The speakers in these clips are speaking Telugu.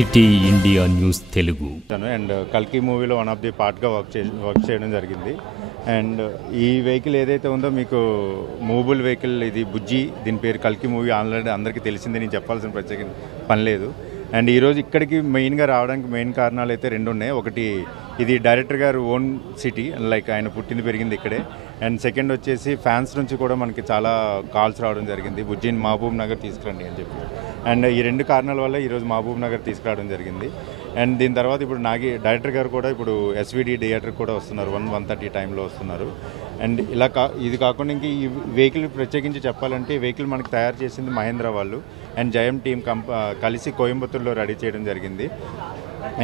City India news Telugu and కల్కి మూవీలో వన్ ఆఫ్ ది పార్ట్గా వర్క్ చేయడం జరిగింది. అండ్ ఈ వెహికల్ ఏదైతే ఉందో మీకు మూవబుల్ వెహికల్, ఇది బుజ్జి, దీని పేరు కల్కి మూవీ ఆల్రెడీ అందరికీ తెలిసింది, నేను చెప్పాల్సిన ప్రత్యేక పని లేదు. అండ్ ఈరోజు ఇక్కడికి మెయిన్గా రావడానికి మెయిన్ కారణాలు అయితే రెండు ఉన్నాయి. ఒకటి, ఇది డైరెక్టర్ గారు ఓన్ సిటీ, లైక్ ఆయన పుట్టింది పెరిగింది ఇక్కడే. అండ్ సెకండ్ వచ్చేసి ఫ్యాన్స్ నుంచి కూడా మనకి చాలా కాల్స్ రావడం జరిగింది, బుజ్జిని మహబూబ్ నగర్ తీసుకురండి అని చెప్పి. అండ్ ఈ రెండు కారణాల వల్ల ఈరోజు మహబూబ్ నగర్ తీసుకురావడం జరిగింది. అండ్ దీని తర్వాత ఇప్పుడు డైరెక్టర్ గారు కూడా ఇప్పుడు ఎస్విడి థియేటర్ కూడా వస్తున్నారు, 1:30 టైంలో వస్తున్నారు. అండ్ ఇది కాకుండా ఇంక ఈ వెహికల్ ప్రత్యేకించి చెప్పాలంటే, ఈ వెహికల్ మనకి తయారు చేసింది మహేంద్ర వాళ్ళు అండ్ జయం టీమ్ కలిసి కోయంబత్తూరులో రెడీ చేయడం జరిగింది.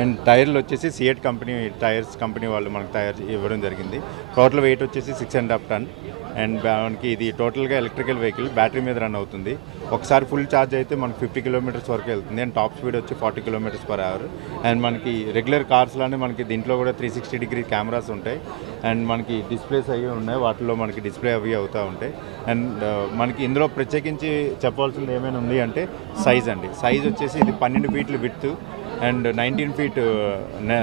అండ్ టైర్లు వచ్చేసి సిఎట్ కంపెనీ టైర్స్ కంపెనీ వాళ్ళు మనకు ఇవ్వడం జరిగింది. టోటల్ వెయిట్ వచ్చేసి 6.5 టన్. అండ్ మనకి ఇది టోటల్గా ఎలక్ట్రికల్ వెహికల్, బ్యాటరీ మీద రన్ అవుతుంది. ఒకసారి ఫుల్ ఛార్జ్ అయితే మనకి 50 కిలోమీటర్స్ వరకు వెళ్తుంది. అండ్ టాప్ స్పీడ్ వచ్చి 40 km/h. అండ్ మనకి రెగ్యులర్ కార్స్లోనే మనకి దీంట్లో కూడా 360-degree కెమెరాస్ ఉంటాయి. అండ్ మనకి డిస్ప్లేస్ అవి ఉన్నాయి, వాటిలో మనకి డిస్ప్లే అవి అవుతూ ఉంటాయి. అండ్ మనకి ఇందులో ప్రత్యేకించి చెప్పాల్సింది ఏమైనా ఉంది అంటే సైజ్ అండి. సైజ్ వచ్చేసి ఇది 12 ఫీట్లు విడ్త్ అండ్ 19 ఫీట్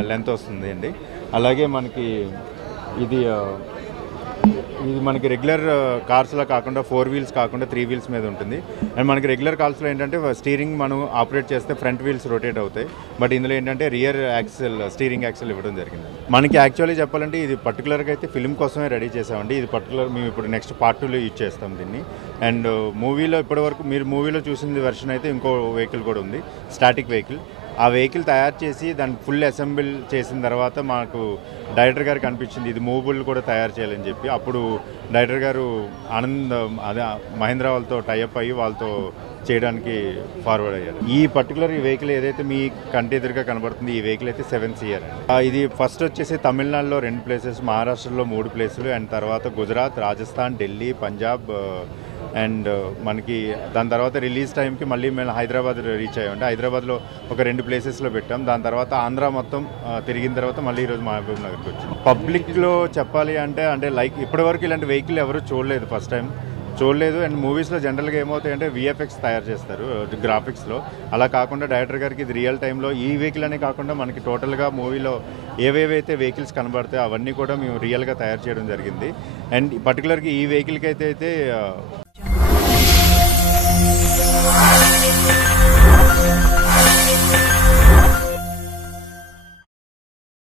లెంత్ వస్తుంది అండి. అలాగే మనకి ఇది మనకి రెగ్యులర్ కార్స్లో కాకుండా 4 వీల్స్ కాకుండా 3 వీల్స్ మీద ఉంటుంది. అండ్ మనకి రెగ్యులర్ కార్స్లో ఏంటంటే స్టీరింగ్ మనం ఆపరేట్ చేస్తే ఫ్రంట్ వీల్స్ రొటేట్ అవుతాయి. బట్ ఇందులో ఏంటంటే రియర్ స్టీరింగ్ యాక్సెల్ ఇవ్వడం జరిగింది. మనకి యాక్చువల్లీ చెప్పాలంటే ఇది పర్టికులర్గా అయితే ఫిల్మ్ కోసమే రెడీ చేసామండి. ఇది పర్టికులర్ మేము ఇప్పుడు నెక్స్ట్ పార్ట్ 2లో యూజ్ చేస్తాం దీన్ని. అండ్ మూవీలో ఇప్పటివరకు మీరు మూవీలో చూసిన వెర్షన్ అయితే ఇంకో వెహికల్ కూడా ఉంది, స్టాటిక్ వెహికల్. ఆ వెహికల్ తయారు చేసి దాన్ని ఫుల్ అసెంబుల్ చేసిన తర్వాత మాకు డైరెక్టర్ గారికి అనిపించింది ఇది మూవబుల్ కూడా తయారు చేయాలని చెప్పి. అప్పుడు డైరెక్టర్ గారు మహేంద్ర వాళ్ళతో టైఅప్ అయ్యి వాళ్ళతో చేయడానికి ఫార్వర్డ్ అయ్యారు. ఈ పర్టికులర్ ఈ వెహికల్ ఏదైతే మీ కంటి ఎదురుగా కనబడుతుంది, ఈ వెహికల్ అయితే 7 సీటర్. ఇది ఫస్ట్ వచ్చేసి తమిళనాడులో 2 ప్లేసెస్, మహారాష్ట్రలో 3 ప్లేసులు, అండ్ తర్వాత గుజరాత్, రాజస్థాన్, ఢిల్లీ, పంజాబ్. అండ్ మనకి దాని తర్వాత రిలీజ్ టైంకి మళ్ళీ మేము హైదరాబాద్ రీచ్ అయ్యామండి. హైదరాబాద్లో ఒక 2 ప్లేసెస్లో పెట్టాం. దాని తర్వాత ఆంధ్ర మొత్తం తిరిగిన తర్వాత మళ్ళీ ఈరోజు మహబూబ్ నగర్కి వచ్చాం. పబ్లిక్లో చెప్పాలి అంటే లైక్ ఇప్పటివరకు ఇలాంటి వెహికల్ ఎవరు చూడలేదు, ఫస్ట్ టైం చూడలేదు. అండ్ మూవీస్లో జనరల్గా ఏమవుతాయంటే విఎఫ్ఎక్స్ తయారు చేస్తారు గ్రాఫిక్స్లో, అలా కాకుండా డైరెక్టర్ గారికి ఇది రియల్ టైంలో ఈ వెహికల్ అనే కాకుండా మనకి టోటల్గా మూవీలో ఏవేవైతే వెహికల్స్ కనబడతాయో అవన్నీ కూడా మేము రియల్గా తయారు చేయడం జరిగింది. అండ్ పర్టికులర్గా ఈ వెహికల్కి అయితే